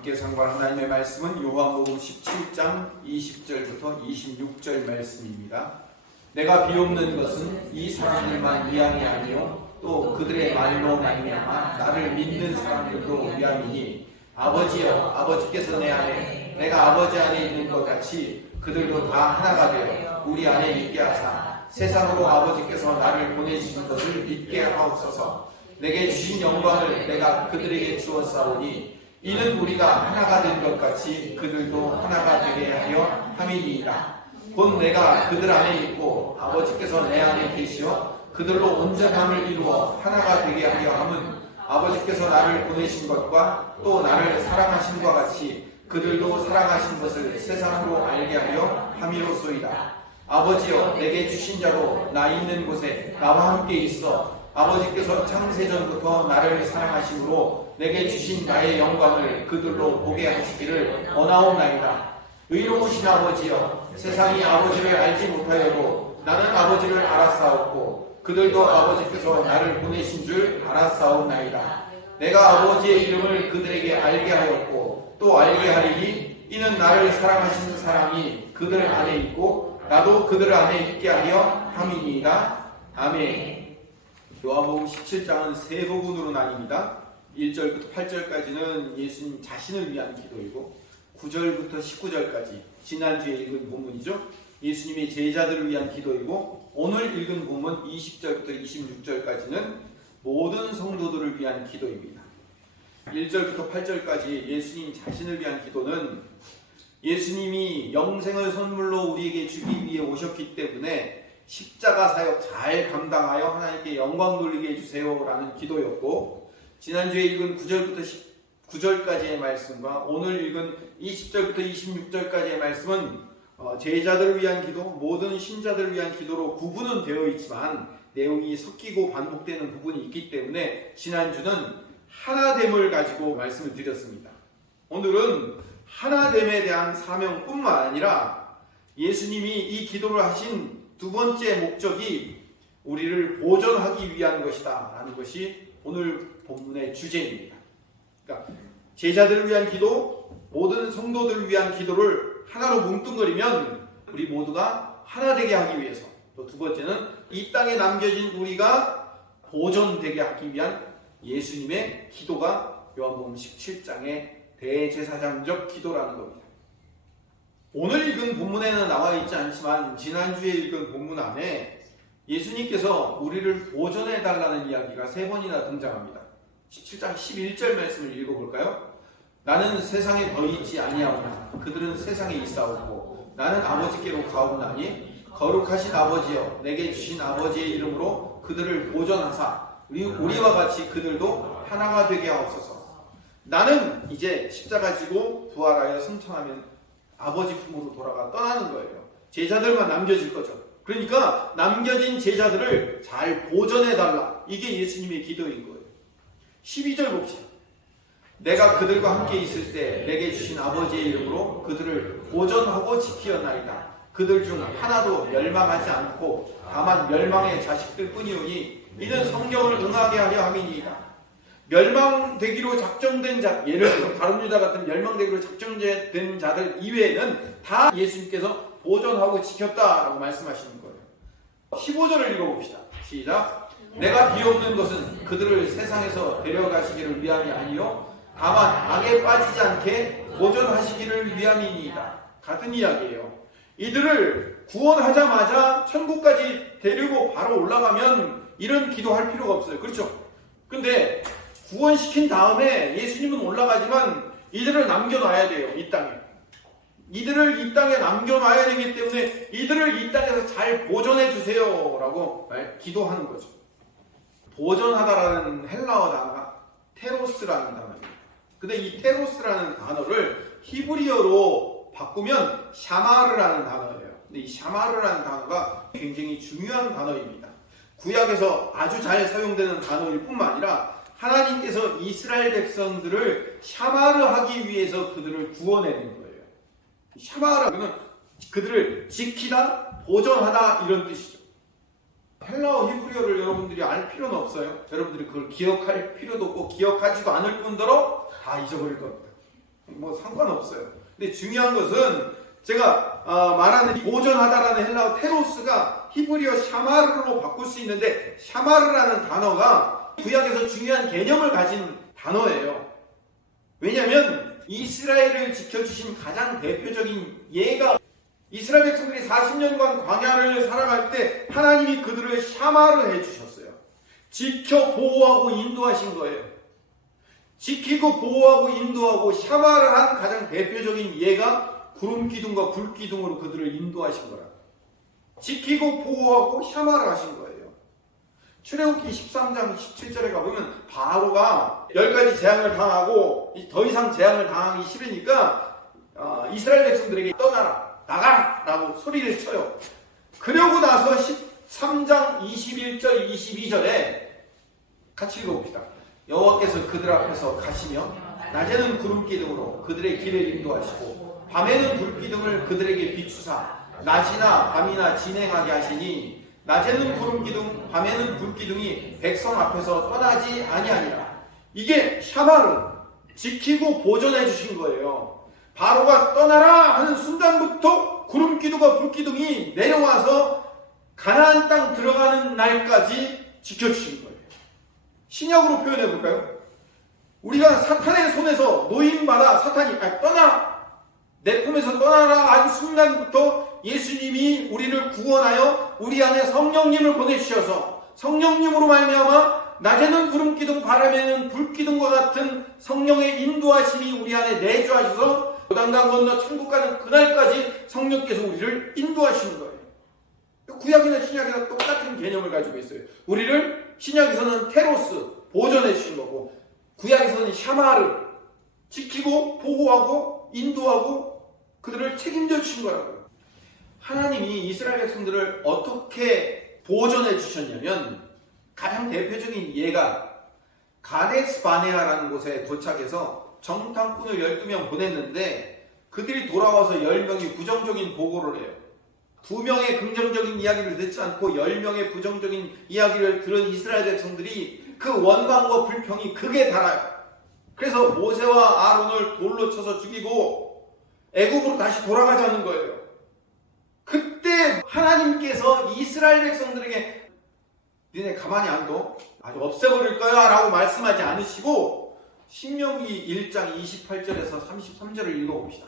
함께 상고할 하나님의 말씀은 요한복음 17장 20절부터 26절 말씀입니다. 내가 비옵는 것은 이 사람들만 위함이 아니요 또 그들의 말로 말미암아 나를 믿는 사람들도 위함이니 아버지여 아버지께서 내 안에 내가 아버지 안에 있는 것 같이 그들도 다 하나가 되어 우리 안에 있게 하사 세상으로 아버지께서 나를 보내주신 것을 믿게 하옵소서. 내게 주신 영광을 내가 그들에게 주었사오니 이는 우리가 하나가 된 것 같이 그들도 하나가 되게 하려 함이니이다. 곧 내가 그들 안에 있고 아버지께서 내 안에 계시어 그들로 온전함을 이루어 하나가 되게 하려 함은 아버지께서 나를 보내신 것과 또 나를 사랑하신 것 같이 그들도 사랑하신 것을 세상으로 알게 하려 함이로소이다. 아버지여 내게 주신 자로 나 있는 곳에 나와 함께 있어 아버지께서 창세전부터 나를 사랑하심으로 내게 주신 나의 영광을 그들로 보게 하시기를 원하옵나이다. 의로우신 아버지여 세상이 아버지를 알지 못하여도 나는 아버지를 알았사옵고 그들도 아버지께서 나를 보내신 줄 알았사옵나이다. 내가 아버지의 이름을 그들에게 알게 하였고 또 알게 하리니 이는 나를 사랑하시는 사람이 그들 안에 있고 나도 그들 안에 있게 하려 함이니이다. 아멘. 요한복음 17장은 세 부분으로 나뉩니다. 1절부터 8절까지는 예수님 자신을 위한 기도이고 9절부터 19절까지 지난주에 읽은 본문이죠. 예수님의 제자들을 위한 기도이고 오늘 읽은 본문 20절부터 26절까지는 모든 성도들을 위한 기도입니다. 1절부터 8절까지 예수님 자신을 위한 기도는 예수님이 영생을 선물로 우리에게 주기 위해 오셨기 때문에 십자가 사역 잘 감당하여 하나님께 영광 돌리게 해주세요 라는 기도였고, 지난주에 읽은 9절부터 19절까지의 말씀과 오늘 읽은 20절부터 26절까지의 말씀은 제자들을 위한 기도, 모든 신자들을 위한 기도로 구분은 되어 있지만 내용이 섞이고 반복되는 부분이 있기 때문에 지난주는 하나됨을 가지고 말씀을 드렸습니다. 오늘은 하나됨에 대한 사명뿐만 아니라 예수님이 이 기도를 하신 두 번째 목적이 우리를 보존하기 위한 것이다 라는 것이 오늘 본문의 주제입니다. 그러니까 제자들을 위한 기도, 모든 성도들을 위한 기도를 하나로 뭉뚱거리면 우리 모두가 하나 되게 하기 위해서, 또 두 번째는 이 땅에 남겨진 우리가 보존되게 하기 위한 예수님의 기도가 요한복음 17장의 대제사장적 기도라는 겁니다. 오늘 읽은 본문에는 나와 있지 않지만 지난주에 읽은 본문 안에 예수님께서 우리를 보존해달라는 이야기가 세 번이나 등장합니다. 17장 11절 말씀을 읽어볼까요? 나는 세상에 더 있지 아니하오나 그들은 세상에 있사오고 나는 아버지께로 가오나니 거룩하신 아버지여 내게 주신 아버지의 이름으로 그들을 보존하사 우리와 같이 그들도 하나가 되게 하옵소서. 나는 이제 십자가 지고 부활하여 승천하면 아버지 품으로 돌아가 떠나는 거예요. 제자들만 남겨질 거죠. 그러니까 남겨진 제자들을 잘 보존해달라. 이게 예수님의 기도인 거예요. 12절 봅시다. 내가 그들과 함께 있을 때 내게 주신 아버지의 이름으로 그들을 보존하고 지키었나이다. 그들 중 하나도 멸망하지 않고 다만 멸망의 자식들 뿐이오니 이는 성경을 응하게 하려 함이니이다. 멸망되기로 작정된 자, 예를 들어 가룟유다 같은 멸망되기로 작정된 자들 이외에는 다 예수님께서 보존하고 지켰다라고 말씀하시는 거예요. 15절을 읽어봅시다. 시작. 내가 비옵는 것은 그들을 세상에서 데려가시기를 위함이 아니요 다만 악에 빠지지 않게 보존하시기를 위함이니이다. 같은 이야기예요. 이들을 구원하자마자 천국까지 데리고 바로 올라가면 이런 기도할 필요가 없어요. 그렇죠? 근데 구원시킨 다음에 예수님은 올라가지만 이들을 남겨놔야 돼요. 이 땅에. 이들을 이 땅에 남겨놔야 되기 때문에 이들을 이 땅에서 잘 보존해 주세요 라고 기도하는 거죠. 보존하다라는 헬라어 단어가 테로스라는 단어입니다. 근데 이 테로스라는 단어를 히브리어로 바꾸면 샤마르라는 단어예요. 근데 이 샤마르라는 단어가 굉장히 중요한 단어입니다. 구약에서 아주 잘 사용되는 단어일 뿐만 아니라 하나님께서 이스라엘 백성들을 샤마르하기 위해서 그들을 구원해낸 거예요. 샤마르는 그들을 지키다, 보존하다 이런 뜻이죠. 헬라어 히브리어를 여러분들이 알 필요는 없어요. 여러분들이 그걸 기억할 필요도 없고 기억하지도 않을 뿐더러 다 잊어버릴 겁니다. 뭐 상관없어요. 근데 중요한 것은 제가 말하는 보존하다라는 헬라어 테로스가 히브리어 샤마르로 바꿀 수 있는데, 샤마르라는 단어가 구약에서 중요한 개념을 가진 단어예요. 왜냐하면 이스라엘을 지켜주신 가장 대표적인 예가, 이스라엘 백성들이 40년간 광야를 살아갈 때 하나님이 그들을 샤마르 해주셨어요. 지켜 보호하고 인도하신 거예요. 지키고 보호하고 인도하고 샤마를 한 가장 대표적인 예가 구름 기둥과 불 기둥으로 그들을 인도하신 거라. 지키고 보호하고 샤마를 하신 거예요. 출애굽기 13장 17절에 가보면 바로가 10가지 재앙을 당하고 더 이상 재앙을 당하기 싫으니까 이스라엘 백성들에게 떠나라, 나가라 라고 소리를 쳐요. 그러고 나서 13장 21절 22절에 같이 읽어봅시다. 여호와께서 그들 앞에서 가시며 낮에는 구름 기둥으로 그들의 길을 인도하시고 밤에는 불 기둥을 그들에게 비추사 낮이나 밤이나 진행하게 하시니 낮에는 구름 기둥 밤에는 불 기둥이 백성 앞에서 떠나지 아니하니라. 이게 샤마르, 지키고 보존해 주신 거예요. 바로가 떠나라 하는 순간부터 구름 기둥과 불 기둥이 내려와서 가나안 땅 들어가는 날까지 지켜주신 거예요. 신약으로 표현해 볼까요? 우리가 사탄의 손에서 노임받아 사탄이 떠나, 내 품에서 떠나라 한 순간부터 예수님이 우리를 구원하여 우리 안에 성령님을 보내주셔서 성령님으로 말미암아 낮에는 구름 기둥 밤에는 불 기둥과 같은 성령의 인도하심이 우리 안에 내주하셔서 요단강 건너 천국 가는 그날까지 성령께서 우리를 인도하시는 거예요. 구약이나 신약이나 똑같은 개념을 가지고 있어요. 우리를 신약에서는 테로스, 보존해 주신 거고, 구약에서는 샤마르, 지키고 보호하고 인도하고 그들을 책임져 주신 거라고요. 하나님이 이스라엘 백성들을 어떻게 보존해 주셨냐면, 가장 대표적인 예가 가데스 바네아라는 곳에 도착해서 정탐꾼을 12명 보냈는데 그들이 돌아와서 10명이 부정적인 보고를 해요. 2명의 긍정적인 이야기를 듣지 않고 10명의 부정적인 이야기를 들은 이스라엘 백성들이 그 원망과 불평이 극에 달아요. 그래서 모세와 아론을 돌로 쳐서 죽이고 애굽으로 다시 돌아가자는 거예요. 그때 하나님께서 이스라엘 백성들에게 니네 가만히 안 둬? 아주 없애버릴 거야 라고 말씀하지 않으시고 신명기 1장 28절에서 33절을 읽어봅시다.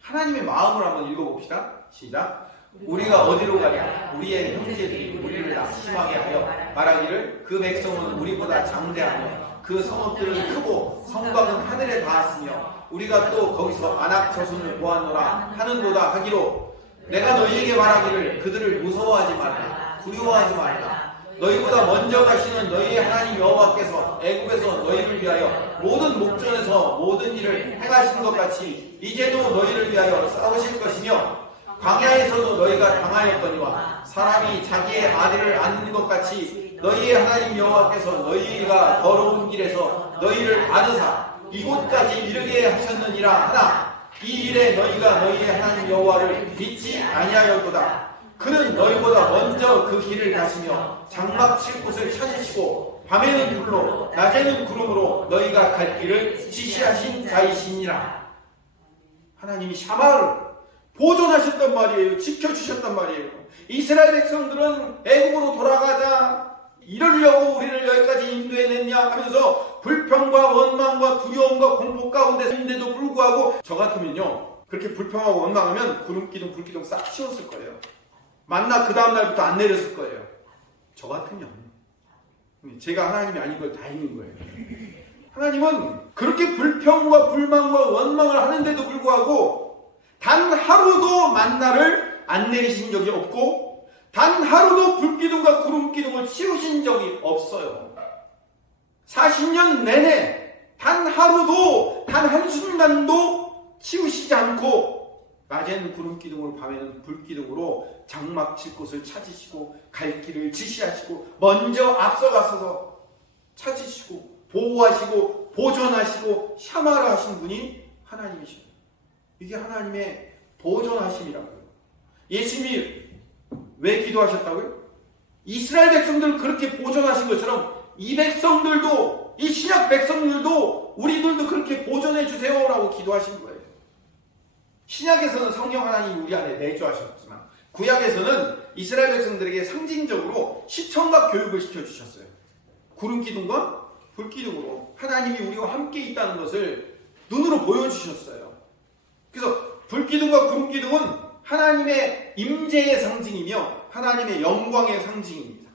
하나님의 마음을 한번 읽어봅시다. 시작. 우리가 어디로 가랴? 우리의 형제들이 우리를 낙심하게 하여 말하기를 그 백성은 우리보다 장대하며 그 성읍들은 크고 성곽은 하늘에 닿았으며 우리가 또 거기서 아낙 저손을 보았노라 하는도다 하기로 내가 너희에게 말하기를 그들을 무서워하지 말라 두려워하지 말라. 너희보다 먼저 가시는 너희의 하나님 여호와께서 애굽에서 너희를 위하여 모든 목전에서 모든 일을 행하신 것 같이 이제도 너희를 위하여 싸우실 것이며 광야에서도 너희가 당하였거니와 사람이 자기의 아들을 안는 것 같이 너희의 하나님 여호와께서 너희가 걸어온 길에서 너희를 안으사 이곳까지 이르게 하셨느니라 하나 이 일에 너희가 너희의 하나님 여호와를 믿지 아니하였도다. 그는 너희보다 먼저 그 길을 가시며 장막 칠 곳을 찾으시고 밤에는 불로 낮에는 구름으로 너희가 갈 길을 지시하신 자이시니라. 하나님이 샤마를 보존하셨단 말이에요. 지켜주셨단 말이에요. 이스라엘 백성들은 애국으로 돌아가자 이러려고 우리를 여기까지 인도해냈냐 하면서 불평과 원망과 두려움과 공포 가운데 있는데도 불구하고 저 같으면요 그렇게 불평하고 원망하면 구름기둥 불기둥 싹 치웠을 거예요. 만나 그 다음날부터 안 내렸을 거예요. 저 같으면 제가 하나님이 아닌 걸 다 있는 거예요. 하나님은 그렇게 불평과 불만과 원망을 하는데도 불구하고 단 하루도 만나를 안 내리신 적이 없고 단 하루도 불기둥과 구름기둥을 치우신 적이 없어요. 40년 내내 단 하루도 단 한순간도 치우시지 않고 낮에는 구름기둥으로 밤에는 불기둥으로 장막 칠 곳을 찾으시고 갈 길을 지시하시고 먼저 앞서가서 찾으시고 보호하시고 보존하시고 샤마라 하신 분이 하나님이십니다. 이게 하나님의 보존하심이라고요. 예수님이 왜 기도하셨다고요? 이스라엘 백성들을 그렇게 보존하신 것처럼 이 백성들도 이 신약 백성들도 우리들도 그렇게 보존해 주세요라고 기도하신 거예요. 신약에서는 성령 하나님이 우리 안에 내주하셨지만 구약에서는 이스라엘 백성들에게 상징적으로 시청각 교육을 시켜주셨어요. 구름 기둥과 불 기둥으로 하나님이 우리와 함께 있다는 것을 눈으로 보여주셨어요. 그래서 불 기둥과 구름 기둥은 하나님의 임재의 상징이며 하나님의 영광의 상징입니다.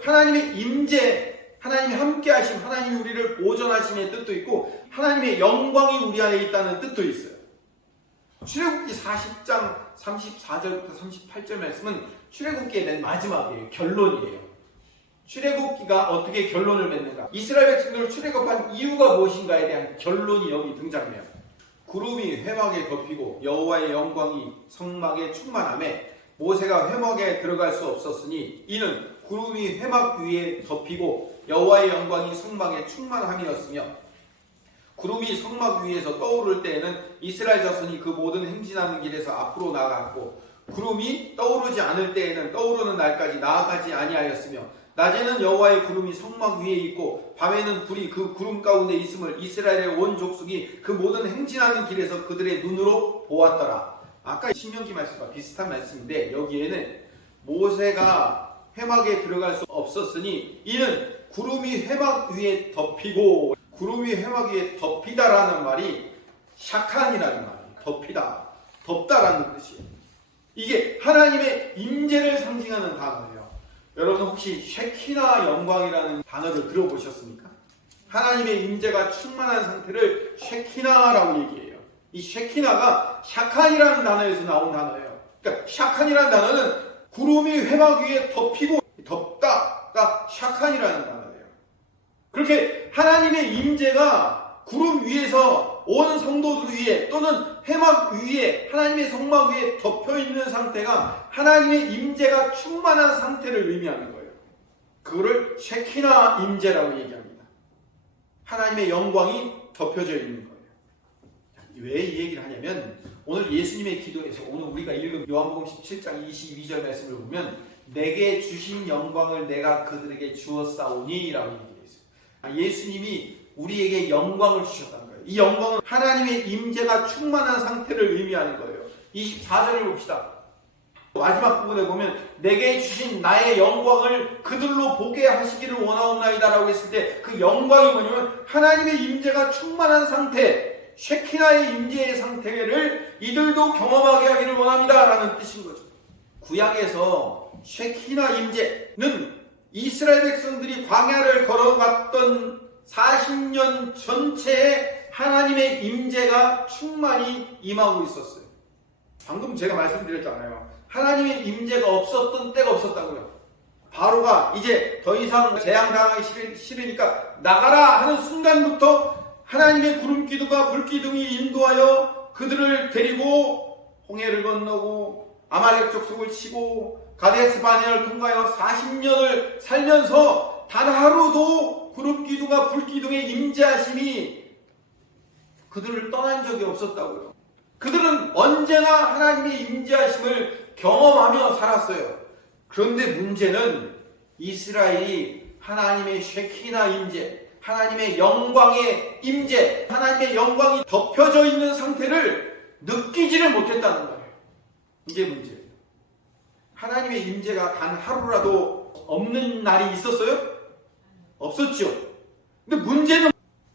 하나님의 임재, 하나님이 함께 하심, 하나님이 우리를 보존하심의 뜻도 있고 하나님의 영광이 우리 안에 있다는 뜻도 있어요. 출애굽기 40장 34절부터 38절 말씀은 출애굽기의 맨 마지막이에요. 결론이에요. 출애굽기가 어떻게 결론을 맺는가? 이스라엘 백성들을 출애굽한 이유가 무엇인가에 대한 결론이 여기 등장해요. 구름이 회막에 덮이고 여호와의 영광이 성막에 충만하매 모세가 회막에 들어갈 수 없었으니 이는 구름이 회막 위에 덮이고 여호와의 영광이 성막에 충만함이었으며 구름이 성막 위에서 떠오를 때에는 이스라엘 자손이 그 모든 행진하는 길에서 앞으로 나아갔고 구름이 떠오르지 않을 때에는 떠오르는 날까지 나아가지 아니하였으며 낮에는 여호와의 구름이 성막 위에 있고 밤에는 불이 그 구름 가운데 있음을 이스라엘의 온 족속이 그 모든 행진하는 길에서 그들의 눈으로 보았더라. 아까 신명기 말씀과 비슷한 말씀인데 여기에는 모세가 회막에 들어갈 수 없었으니 이는 구름이 회막 위에 덮이고 구름이 회막 위에 덮이다라는 말이 샤칸이라는 말이에요. 덮이다, 덮다라는 뜻이에요. 이게 하나님의 임재를 상징하는 단어예요. 여러분 혹시 쉐키나 영광이라는 단어를 들어보셨습니까? 하나님의 임재가 충만한 상태를 쉐키나라고 얘기해요. 이 쉐키나가 샤칸이라는 단어에서 나온 단어예요. 그러니까 샤칸이라는 단어는 구름이 회막 위에 덮이고 덮다가 샤칸이라는 단어예요. 그렇게 하나님의 임재가 구름 위에서 온 성도들 위에 또는 회막 위에 하나님의 성막 위에 덮여있는 상태가 하나님의 임재가 충만한 상태를 의미하는 거예요. 그거를 쉐키나 임재라고 얘기합니다. 하나님의 영광이 덮여져 있는 거예요. 왜 이 얘기를 하냐면 오늘 예수님의 기도에서 오늘 우리가 읽은 요한복음 17장 22절 말씀을 보면 내게 주신 영광을 내가 그들에게 주었사오니 라고 얘기했어요. 예수님이 우리에게 영광을 주셨다는 거예요. 이 영광은 하나님의 임재가 충만한 상태를 의미하는 거예요. 24절을 봅시다. 마지막 부분에 보면 내게 주신 나의 영광을 그들로 보게 하시기를 원하옵나이다 라고 했을 때 그 영광이 뭐냐면 하나님의 임재가 충만한 상태, 쉐키나의 임재의 상태를 이들도 경험하게 하기를 원합니다 라는 뜻인 거죠. 구약에서 쉐키나 임재는 이스라엘 백성들이 광야를 걸어갔던 40년 전체에 하나님의 임재가 충만히 임하고 있었어요. 방금 제가 말씀드렸잖아요. 하나님의 임재가 없었던 때가 없었다고요. 바로가 이제 더 이상 재앙당하기 싫으니까 나가라 하는 순간부터 하나님의 구름기둥과 불기둥이 인도하여 그들을 데리고 홍해를 건너고 아말렉 족속을 치고 가데스 바네아를 통과하여 40년을 살면서 단 하루도 구름기둥과 불기둥의 임재하심이 그들을 떠난 적이 없었다고요. 그들은 언제나 하나님의 임재하심을 경험하며 살았어요. 그런데 문제는 이스라엘이 하나님의 쉐키나 임재, 하나님의 영광의 임재, 하나님의 영광이 덮여져 있는 상태를 느끼지를 못했다는 거예요. 이게 문제예요. 하나님의 임재가 단 하루라도 없는 날이 있었어요? 없었죠. 근데 문제는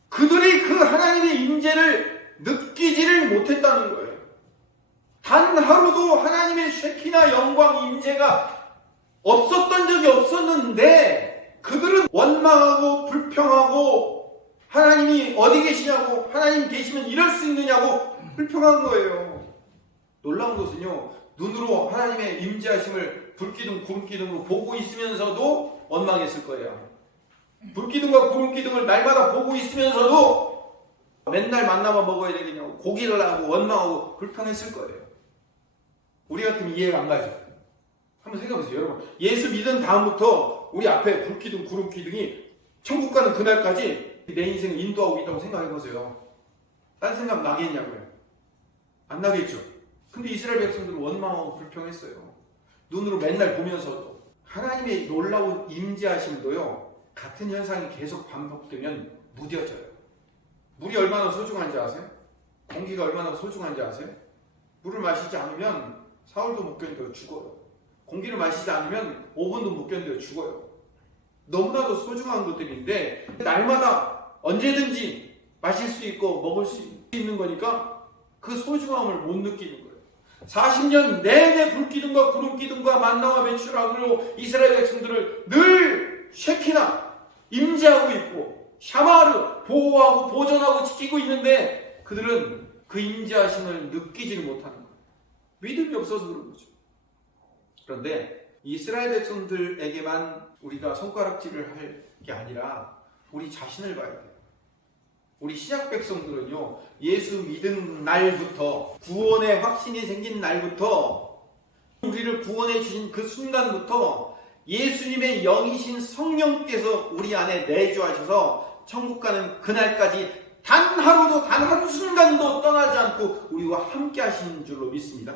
그들이 그 하나님의 임재를 느끼지를 못했다는 거예요. 단 하루도 하나님의 쉐키나 영광 임재가 없었던 적이 없었는데 그들은 원망하고 불평하고 하나님이 어디 계시냐고, 하나님 계시면 이럴 수 있느냐고 불평한 거예요. 놀라운 것은요, 눈으로 하나님의 임재하심을 불기둥, 구름기둥으로 보고 있으면서도 원망했을 거예요. 불기둥과 구름기둥을 날마다 보고 있으면서도 맨날 만나만 먹어야 되겠냐고 고기를 하고 원망하고 불평했을 거예요. 우리 같으면 이해가 안 가죠. 한번 생각해보세요. 여러분, 예수 믿은 다음부터 우리 앞에 불기둥, 구름기둥이 천국 가는 그날까지 내 인생을 인도하고 있다고 생각해보세요. 딴 생각 나겠냐고요? 안 나겠죠. 근데 이스라엘 백성들은 원망하고 불평했어요. 눈으로 맨날 보면서도. 하나님의 놀라운 임재하심도요, 같은 현상이 계속 반복되면 무뎌져요. 물이 얼마나 소중한지 아세요? 공기가 얼마나 소중한지 아세요? 물을 마시지 않으면 사흘도 못 견뎌요. 죽어요. 공기를 마시지 않으면 5분도 못 견뎌요. 죽어요. 너무나도 소중한 것들인데 날마다 언제든지 마실 수 있고 먹을 수 있는 거니까 그 소중함을 못 느끼는 거예요. 40년 내내 불기둥과 구름기둥과 만나와 메추라기로 이스라엘 백성들을 늘 쉐키나 임재하고 있고 샤마르 보호하고 보존하고 지키고 있는데 그들은 그 임재하심을 느끼지를 못하는 거예요. 믿음이 없어서 그런 거죠. 그런데 이스라엘 백성들에게만 우리가 손가락질을 할 게 아니라 우리 자신을 봐야 돼요. 우리 신약 백성들은요, 예수 믿은 날부터, 구원의 확신이 생긴 날부터, 우리를 구원해 주신 그 순간부터 예수님의 영이신 성령께서 우리 안에 내주하셔서 천국 가는 그날까지 단 하루도 단 한순간도 떠나지 않고 우리와 함께 하시는 줄로 믿습니다.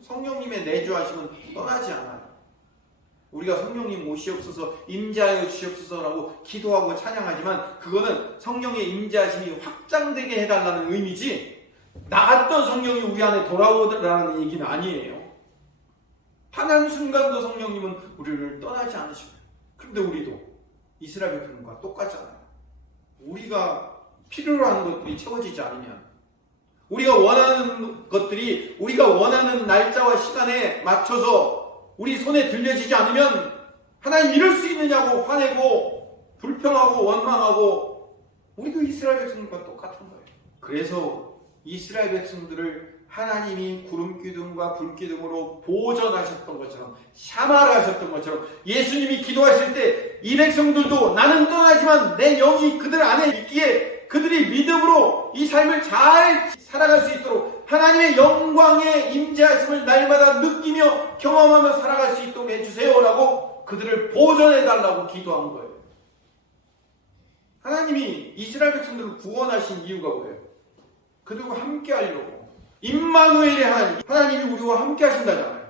성령님의 내주하심은 떠나지 않아요. 우리가 성령님 오시옵소서 임재하여 주시옵소서라고 기도하고 찬양하지만 그거는 성령의 임재하심이 확장되게 해달라는 의미지 나갔던 성령이 우리 안에 돌아오라는 얘기는 아니에요. 단 한순간도 성령님은 우리를 떠나지 않으시고요. 그런데 우리도 이스라엘 백성과 똑같잖아요. 우리가 필요로 하는 것들이 채워지지 않으면 우리가 원하는 것들이 우리가 원하는 날짜와 시간에 맞춰서 우리 손에 들려지지 않으면 하나님 이럴 수 있느냐고 화내고 불평하고 원망하고 우리도 이스라엘 백성들과 똑같은 거예요. 그래서 이스라엘 백성들을 하나님이 구름기둥과 불기둥으로 보존하셨던 것처럼 샤마를 하셨던 것처럼 예수님이 기도하실 때 이 백성들도 나는 떠나지만 내 영이 그들 안에 있기에 그들이 믿음으로 이 삶을 잘 살아갈 수 있도록 하나님의 영광의 임재하심을 날마다 느끼며 경험하며 살아갈 수 있도록 해주세요라고 그들을 보존해달라고 기도한 거예요. 하나님이 이스라엘 백성들을 구원하신 이유가 뭐예요? 그들과 함께 하려고. 임마누엘의 하나님이 우리와 함께 하신다잖아요.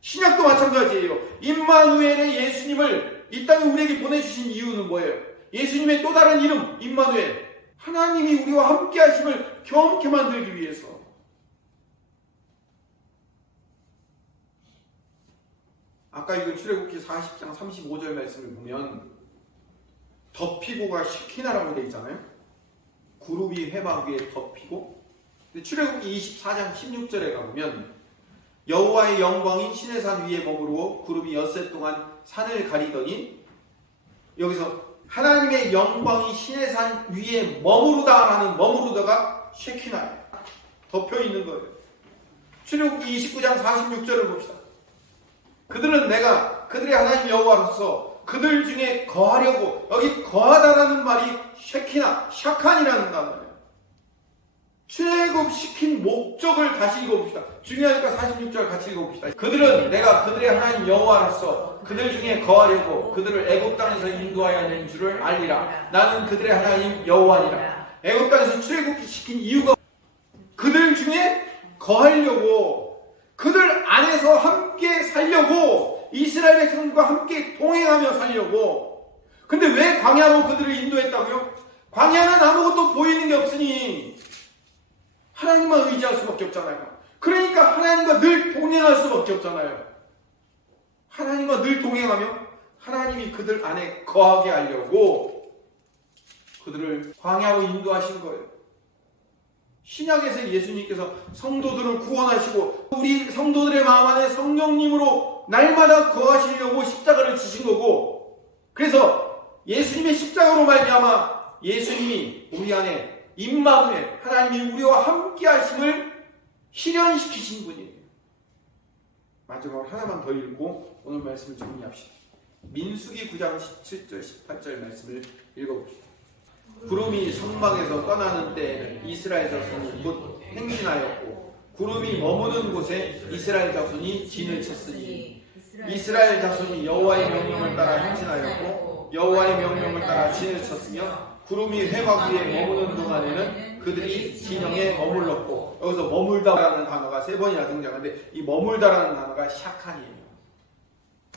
신약도 마찬가지예요. 임마누엘의 예수님을 이 땅에 우리에게 보내주신 이유는 뭐예요? 예수님의 또 다른 이름 임마누엘. 하나님이 우리와 함께 하심을 경험케 만들기 위해서. 아까 이거 출애굽기 40장 35절 말씀을 보면 덮이고가 시키나라고 되어 있잖아요. 구름이 회막 위에 덮이고. 근데 출애굽기 24장 16절에 가보면 여호와의 영광이 시내산 위에 머무르고 구름이 엿새 동안 산을 가리더니 여기서 하나님의 영광이 시내산 위에 머무르다라는 머무르다가 쉐키나예요. 덮여 있는 거예요. 출애굽기 29장 46절을 봅시다. 그들은 내가 그들의 하나님 여호와로서 그들 중에 거하려고 여기 거하다라는 말이 쉐키나 샤칸이라는 단어예요. 출애굽시킨 목적을 다시 읽어봅시다. 중요하니까 46절 같이 읽어봅시다. 그들은 내가 그들의 하나님 여호와로서 그들 중에 거하려고 그들을 애굽 땅에서 인도하여 낸 줄을 알리라. 나는 그들의 하나님 여호와니라. 애굽 땅에서 출애굽시킨 이유가 그들 중에 거하려고 그들 안에서 함께 살려고 이스라엘 백성과 함께 동행하며 살려고. 근데 왜 광야로 그들을 인도했다고요? 광야는 아무것도 보이는 게 없으니 하나님만 의지할 수밖에 없잖아요. 그러니까 하나님과 늘 동행할 수밖에 없잖아요. 하나님과 늘 동행하며 하나님이 그들 안에 거하게 하려고 그들을 광야로 인도하신 거예요. 신약에서 예수님께서 성도들을 구원하시고 우리 성도들의 마음 안에 성령님으로 날마다 거하시려고 십자가를 지신 거고, 그래서 예수님의 십자가로 말미암아 예수님이 우리 안에 임마누엘 하나님이 우리와 함께 하심을 실현시키신 분이에요. 마지막으로 하나만 더 읽고 오늘 말씀을 정리합시다. 민수기 9장 17절 18절 말씀을 읽어봅시다. 구름이 성막에서 떠나는 때에는 이스라엘 자손이 곧 행진하였고 구름이 머무는 곳에 이스라엘 자손이 진을 쳤으니 이스라엘 자손이 여호와의 명령을 따라 행진하였고 여호와의 명령을 따라 진을 쳤으며 구름이 회막 위에 머무는 동안에는 그들이 진영에 머물렀고, 여기서 머물다라는 단어가 3번이나 등장하는데 이 머물다라는 단어가 샤칸이에요.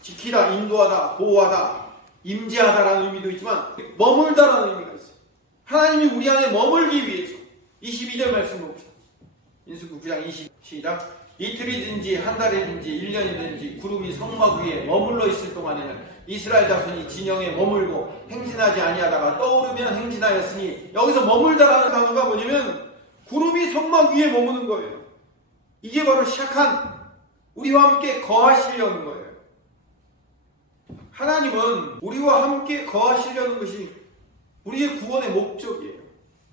지키다, 인도하다, 보호하다, 임재하다라는 의미도 있지만 머물다라는 의미가 있어요. 하나님이 우리 안에 머물기 위해서. 22절 말씀 봅시다. 민수기 9장 20 시작. 이틀이든지 한 달이든지 1년이든지 구름이 성막 위에 머물러 있을 동안에는 이스라엘 자손이 진영에 머물고 행진하지 아니하다가 떠오르면 행진하였으니, 여기서 머물다라는 단어가 뭐냐면 구름이 성막 위에 머무는 거예요. 이게 바로 샤칸, 우리와 함께 거하시려는 거예요. 하나님은 우리와 함께 거하시려는 것이 우리의 구원의 목적이에요.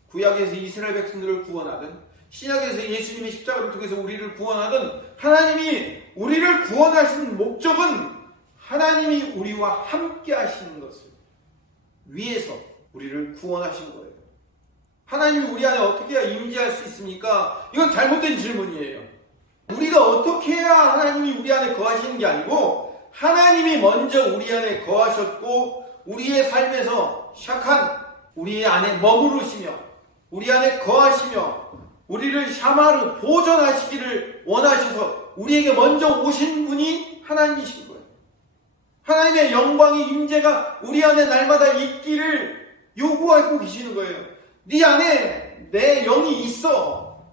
구약에서 이스라엘 백성들을 구원하든 신약에서 예수님의 십자가를 통해서 우리를 구원하든, 하나님이 우리를 구원하신 목적은 하나님이 우리와 함께 하시는 것을 위해서 우리를 구원하신 거예요. 하나님이 우리 안에 어떻게 해야 임재할 수 있습니까? 이건 잘못된 질문이에요. 우리가 어떻게 해야 하나님이 우리 안에 거하시는 게 아니고, 하나님이 먼저 우리 안에 거하셨고 우리의 삶에서 샤칸, 우리 안에 머무르시며 우리 안에 거하시며 우리를 샤마르 보존하시기를 원하셔서 우리에게 먼저 오신 분이 하나님이신 거예요. 하나님의 영광의 임재가 우리 안에 날마다 있기를 요구하고 계시는 거예요. 네 안에 내 영이 있어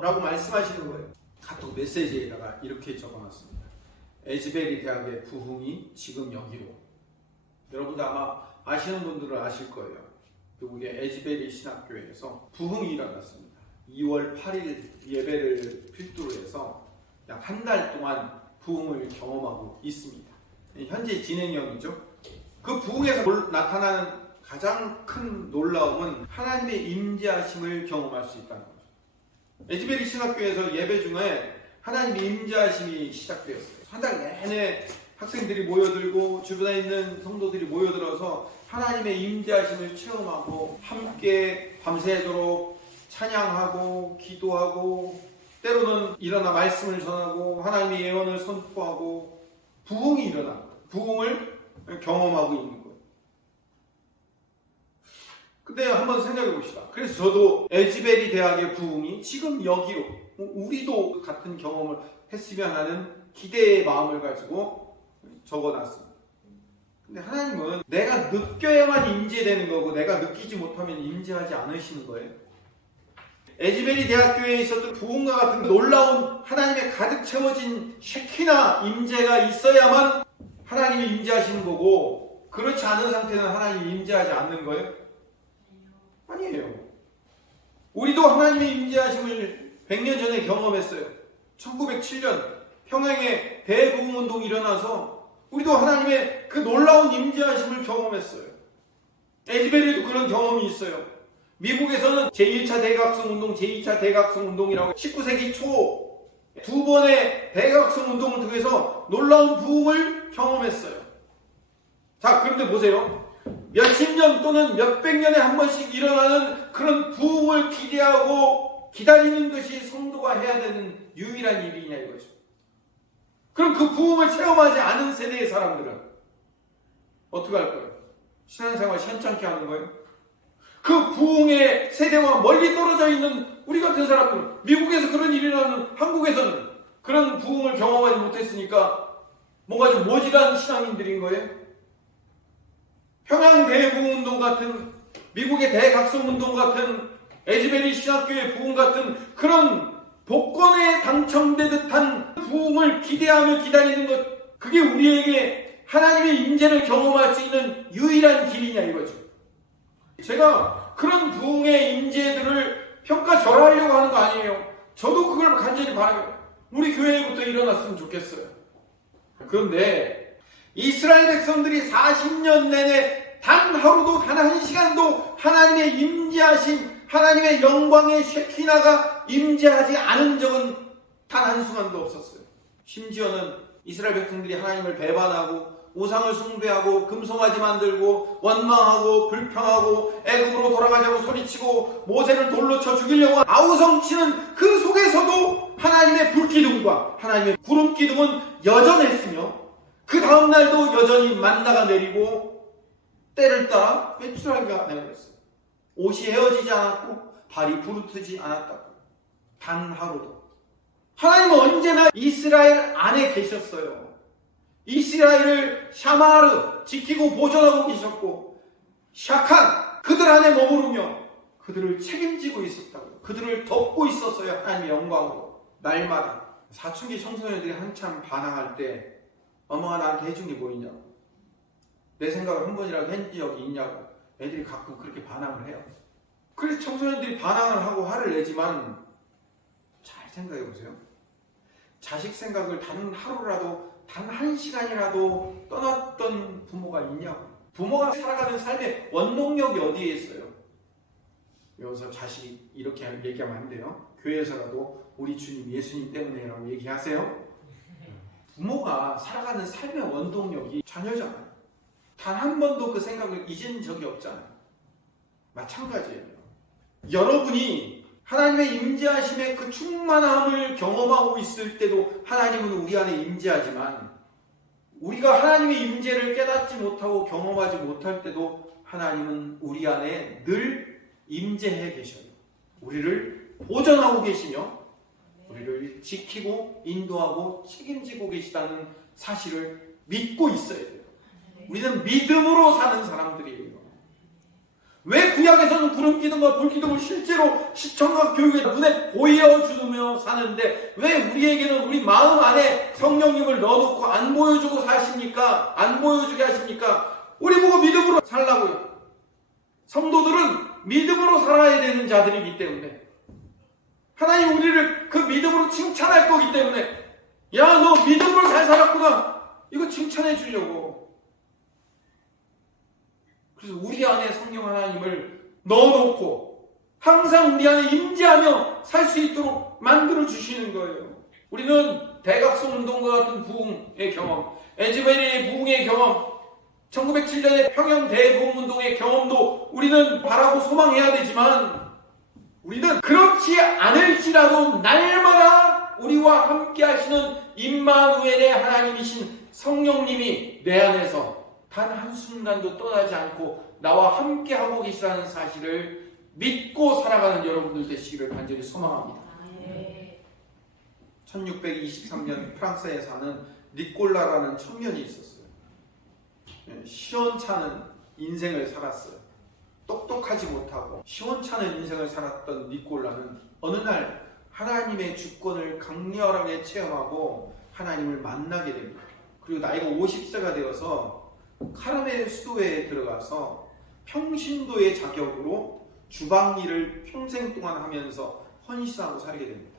라고 말씀하시는 거예요. 카톡 메시지에다가 이렇게 적어놨습니다. 에즈베리 대학의 부흥이 지금 여기로. 여러분도 아마 아시는 분들은 아실 거예요. 우리 에즈베리 신학교에서 부흥이 일어났습니다. 2월 8일 예배를 필두로 해서 약 한 달 동안 부흥을 경험하고 있습니다. 현재 진행형이죠. 그 부흥에서 나타나는 가장 큰 놀라움은 하나님의 임재하심을 경험할 수 있다는 거죠. 에즈베리 신학교에서 예배 중에 하나님의 임재하심이 시작되었어요. 한 달 내내 학생들이 모여들고 주변에 있는 성도들이 모여들어서 하나님의 임재하심을 체험하고 함께 밤새도록 찬양하고 기도하고 때로는 일어나 말씀을 전하고 하나님의 예언을 선포하고 부흥이 일어난 거예요. 부흥을 경험하고 있는 거예요. 근데 한번 생각해 봅시다. 그래서 저도 에즈베리 대학의 부흥이 지금 여기로, 우리도 같은 경험을 했으면 하는 기대의 마음을 가지고 적어놨습니다. 근데 하나님은 내가 느껴야만 임재되는 거고 내가 느끼지 못하면 임재하지 않으시는 거예요. 에즈베리 대학교에 있었던 부흥과 같은 놀라운 하나님의 가득 채워진 쉐키나 임재가 있어야만 하나님이 임재하시는 거고, 그렇지 않은 상태는 하나님이 임재하지 않는 거예요? 아니에요. 우리도 하나님의 임재하심을 100년 전에 경험했어요. 1907년 평양에 대부흥운동이 일어나서 우리도 하나님의 그 놀라운 임재하심을 경험했어요. 에즈베리도 그런 경험이 있어요. 미국에서는 제1차 대각성운동, 제2차 대각성운동이라고 19세기 초 두 번의 대각성운동을 통해서 놀라운 부흥을 경험했어요. 자, 그런데 보세요. 몇십 년 또는 몇백 년에 한 번씩 일어나는 그런 부흥을 기대하고 기다리는 것이 성도가 해야 되는 유일한 일이냐 이거죠. 그럼 그 부흥을 체험하지 않은 세대의 사람들은 어떻게 할 거예요? 신앙생활 현찮게 하는 거예요? 그 부흥의 세대와 멀리 떨어져 있는 우리 같은 사람들은, 미국에서 그런 일이 일어나는 한국에서는 그런 부흥을 경험하지 못했으니까 뭔가 좀 모질한 신앙인들인 거예요? 평양 대부흥운동 같은, 미국의 대각성운동 같은, 에즈베리 신학교의 부흥 같은 그런 복권에 당첨된 듯한 부흥을 기대하며 기다리는 것, 그게 우리에게 하나님의 임재를 경험할 수 있는 유일한 길이냐 이거죠. 제가 그런 부흥의 임재들을 평가절하하려고 하는 거 아니에요. 저도 그걸 간절히 바라요. 우리 교회부터 일어났으면 좋겠어요. 그런데 이스라엘 백성들이 40년 내내 단 하루도 단 한 시간도 하나님의 임재하심, 하나님의 영광의 쉐키나가 임재하지 않은 적은 단 한순간도 없었어요. 심지어는 이스라엘 백성들이 하나님을 배반하고 우상을 숭배하고 금송아지 만들고 원망하고 불평하고 애굽으로 돌아가자고 소리치고 모세를 돌로 쳐 죽이려고 아우성치는 그 속에서도 하나님의 불기둥과 하나님의 구름기둥은 여전했으며, 그 다음날도 여전히 만나가 내리고 때를 따라 메추라기가 내렸어요. 옷이 헤어지지 않았고 발이 부르트지 않았다고. 단 하루도. 하나님은 언제나 이스라엘 안에 계셨어요. 이스라엘을 샤마르 지키고 보존하고 계셨고 샤칸 그들 안에 머무르며 그들을 책임지고 있었다고. 그들을 덮고 있었어요. 하나님의 영광으로. 날마다. 사춘기 청소년들이 한참 반항할 때 엄마가 나한테 해준 게 뭐 있냐고. 내 생각을 한 번이라도 한 적이 있냐고. 애들이 가끔 그렇게 반항을 해요. 그래서 청소년들이 반항을 하고 화를 내지만 잘 생각해 보세요. 자식 생각을 단 하루라도 단 한 시간이라도 떠났던 부모가 있냐고. 부모가 살아가는 삶의 원동력이 어디에 있어요? 여기서 자식이 이렇게 얘기하면 안 돼요. 교회에서라도 우리 주님 예수님 때문에라고 얘기하세요. 부모가 살아가는 삶의 원동력이 자녀잖아요. 단 한 번도 그 생각을 잊은 적이 없잖아요. 마찬가지예요. 여러분이 하나님의 임재하심의 그 충만함을 경험하고 있을 때도 하나님은 우리 안에 임재하지만 우리가 하나님의 임재를 깨닫지 못하고 경험하지 못할 때도 하나님은 우리 안에 늘 임재해 계셔요. 우리를 보존하고 계시며 우리를 지키고 인도하고 책임지고 계시다는 사실을 믿고 있어야 돼요. 우리는 믿음으로 사는 사람들이에요. 왜 구약에서는 구름 기둥과 불 기둥을 실제로 시청각 교육에 눈에 보여주며 사는데 왜 우리에게는 우리 마음 안에 성령님을 넣어놓고 안 보여주고 사십니까? 안 보여주게 하십니까? 우리 보고 믿음으로 살라고요. 성도들은 믿음으로 살아야 되는 자들이기 때문에 하나님 우리를 그 믿음으로 칭찬할 거기 때문에 야, 너 믿음으로 잘 살았구나. 이거 칭찬해 주려고. 그래서 우리 안에 성령 하나님을 넣어놓고 항상 우리 안에 임재하며 살 수 있도록 만들어 주시는 거예요. 우리는 대각성 운동과 같은 부흥의 경험, 에즈베리의 부흥의 경험, 1907년의 평양 대부흥운동의 경험도 우리는 바라고 소망해야 되지만 우리는 그렇지 않을지라도 날마다 우리와 함께 하시는 임마누엘의 하나님이신 성령님이 내 안에서 단 한순간도 떠나지 않고 나와 함께 하고 계시다는 사실을 믿고 살아가는 여러분들 되시기를 간절히 소망합니다. 1623년 프랑스에 사는 니콜라라는 청년이 있었어요. 시원찮은 인생을 살았어요. 똑똑하지 못하고 시원찮은 인생을 살았던 니콜라는 어느 날 하나님의 주권을 강렬하게 체험하고 하나님을 만나게 됩니다. 그리고 나이가 50세가 되어서 카르멜 수도에 들어가서 평신도의 자격으로 주방일을 평생 동안 하면서 헌신하고 살게 됩니다.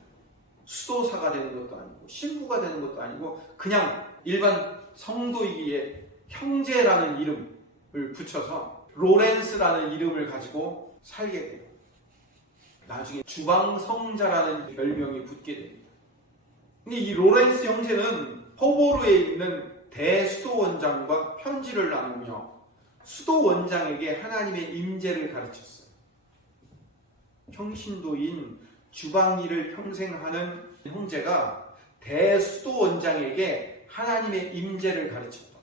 수도사가 되는 것도 아니고 신부가 되는 것도 아니고 그냥 일반 성도이기에 형제라는 이름을 붙여서 로렌스라는 이름을 가지고 살게 돼요. 나중에 주방성자라는 별명이 붙게 됩니다. 근데 이 로렌스 형제는 포보르에 있는 대수도원장과 편지를 나누며 수도원장에게 하나님의 임재를 가르쳤어요. 평신도인 주방일을 평생 하는 형제가 대수도원장에게 하나님의 임재를 가르쳤다.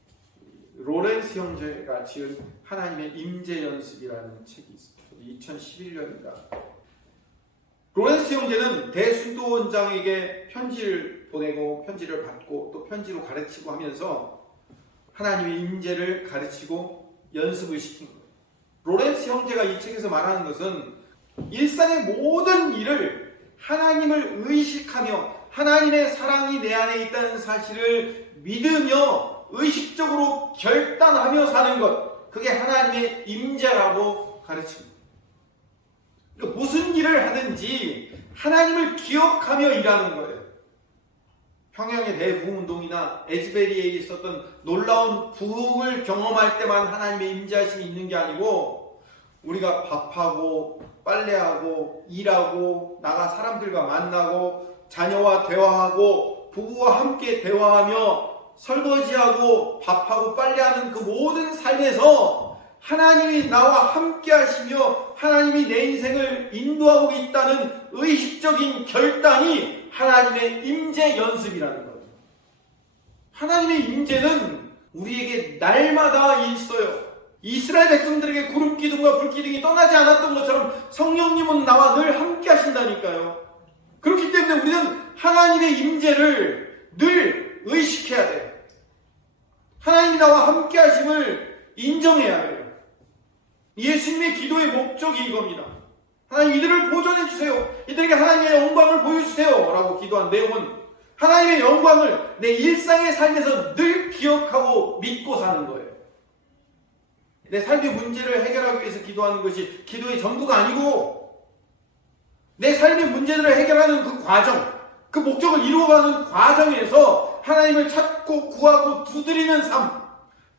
로렌스 형제가 지은 하나님의 임재 연습이라는 책이 있습니다. 2011년인가. 로렌스 형제는 대수도원장에게 편지를 보내고 편지를 받고 또 편지로 가르치고 하면서 하나님의 임재를 가르치고 연습을 시킨 거예요. 로렌스 형제가 이 책에서 말하는 것은 일상의 모든 일을 하나님을 의식하며 하나님의 사랑이 내 안에 있다는 사실을 믿으며 의식적으로 결단하며 사는 것, 그게 하나님의 임재라고 가르칩니다. 그러니까 무슨 일을 하든지 하나님을 기억하며 일하는 거예요. 평양의 대부흥운동이나 에즈베리에 있었던 놀라운 부흥을 경험할 때만 하나님의 임재하심이 있는 게 아니고 우리가 밥하고 빨래하고 일하고 나가 사람들과 만나고 자녀와 대화하고 부부와 함께 대화하며 설거지하고 밥하고 빨래하는 그 모든 삶에서 하나님이 나와 함께 하시며 하나님이 내 인생을 인도하고 있다는 의식적인 결단이 하나님의 임재 연습이라는 거예요. 하나님의 임재는 우리에게 날마다 있어요. 이스라엘 백성들에게 구름 기둥과 불 기둥이 떠나지 않았던 것처럼 성령님은 나와 늘 함께 하신다니까요. 그렇기 때문에 우리는 하나님의 임재를 늘 의식해야 돼요. 하나님이 나와 함께 하심을 인정해야 해요. 예수님의 기도의 목적이 이겁니다. 하나님 이들을 보존해 주세요. 이들에게 하나님의 영광을 보여주세요. 라고 기도한 내용은 하나님의 영광을 내 일상의 삶에서 늘 기억하고 믿고 사는 거예요. 내 삶의 문제를 해결하기 위해서 기도하는 것이 기도의 전부가 아니고 내 삶의 문제들을 해결하는 그 과정, 그 목적을 이루어가는 과정에서 하나님을 찾고 구하고 두드리는 삶,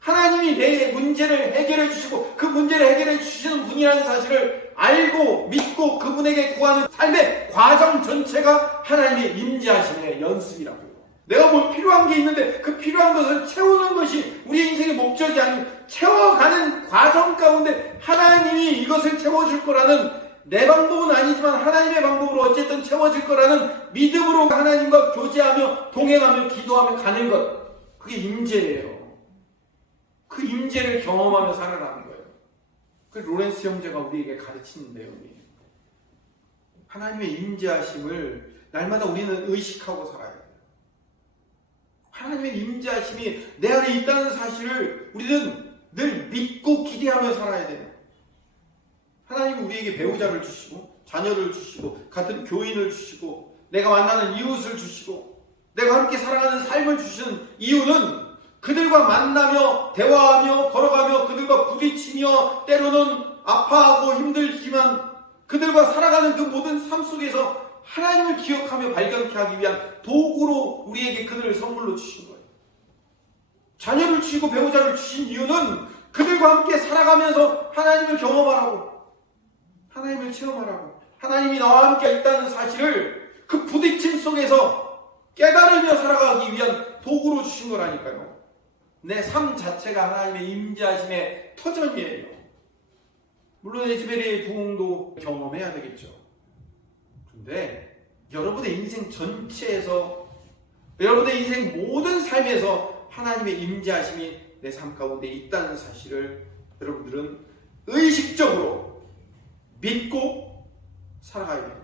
하나님이 내 문제를 해결해 주시고 그 문제를 해결해 주시는 분이라는 사실을 알고 믿고 그분에게 구하는 삶의 과정 전체가 하나님의 임재하심의 연습이라고요. 내가 뭘 필요한 게 있는데 그 필요한 것을 채우는 것이 우리의 인생의 목적이 아니고 채워가는 과정 가운데 하나님이 이것을 채워줄 거라는 내 방법은 아니지만 하나님의 방법으로 어쨌든 채워질 거라는 믿음으로 하나님과 교제하며 동행하며 기도하며 가는 것, 그게 임재예요. 그 임재를 경험하며 살아가는 거예요. 그 로렌스 형제가 우리에게 가르치는 내용이에요. 하나님의 임재하심을 날마다 우리는 의식하고 살아야 돼요. 하나님의 임재하심이 내 안에 있다는 사실을 우리는 늘 믿고 기대하며 살아야 돼요. 하나님은 우리에게 배우자를 주시고 자녀를 주시고 같은 교인을 주시고 내가 만나는 이웃을 주시고 내가 함께 살아가는 삶을 주시는 이유는 그들과 만나며 대화하며 걸어가며 그들과 부딪히며 때로는 아파하고 힘들지만 그들과 살아가는 그 모든 삶 속에서 하나님을 기억하며 발견케 하기 위한 도구로 우리에게 그들을 선물로 주신 거예요. 자녀를 주시고 배우자를 주신 이유는 그들과 함께 살아가면서 하나님을 경험하라고, 하나님을 체험하라고, 하나님이 나와 함께 있다는 사실을 그 부딪힘 속에서 깨달으며 살아가기 위한 도구로 주신 거라니까요. 내 삶 자체가 하나님의 임재하심의 터전이에요. 물론 에즈베리의 부흥도 경험해야 되겠죠. 그런데 여러분의 인생 전체에서, 여러분의 인생 모든 삶에서 하나님의 임재하심이 내 삶 가운데 있다는 사실을 여러분들은 의식적으로 믿고 살아가야 됩니다.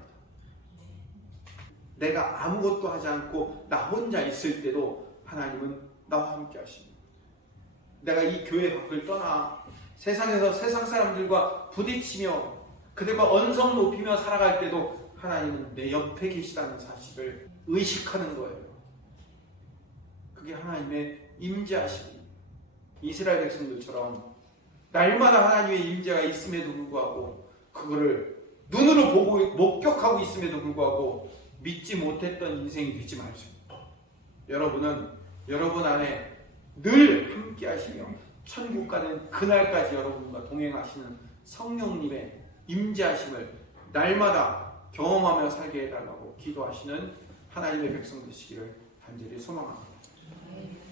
내가 아무것도 하지 않고 나 혼자 있을 때도 하나님은 나와 함께 하십니다. 내가 이 교회 밖을 떠나 세상에서 세상 사람들과 부딪히며 그들과 언성 높이며 살아갈 때도 하나님은 내 옆에 계시다는 사실을 의식하는 거예요. 그게 하나님의 임재하심입니다. 이스라엘 백성들처럼 날마다 하나님의 임재가 있음에도 불구하고 그거를 눈으로 보고 목격하고 있음에도 불구하고 믿지 못했던 인생이 되지 마십시오. 여러분은 여러분 안에 늘 함께 하시며 천국 가는 그날까지 여러분과 동행하시는 성령님의 임재하심을 날마다 경험하며 살게 해달라고 기도하시는 하나님의 백성 되시기를 간절히 소망합니다.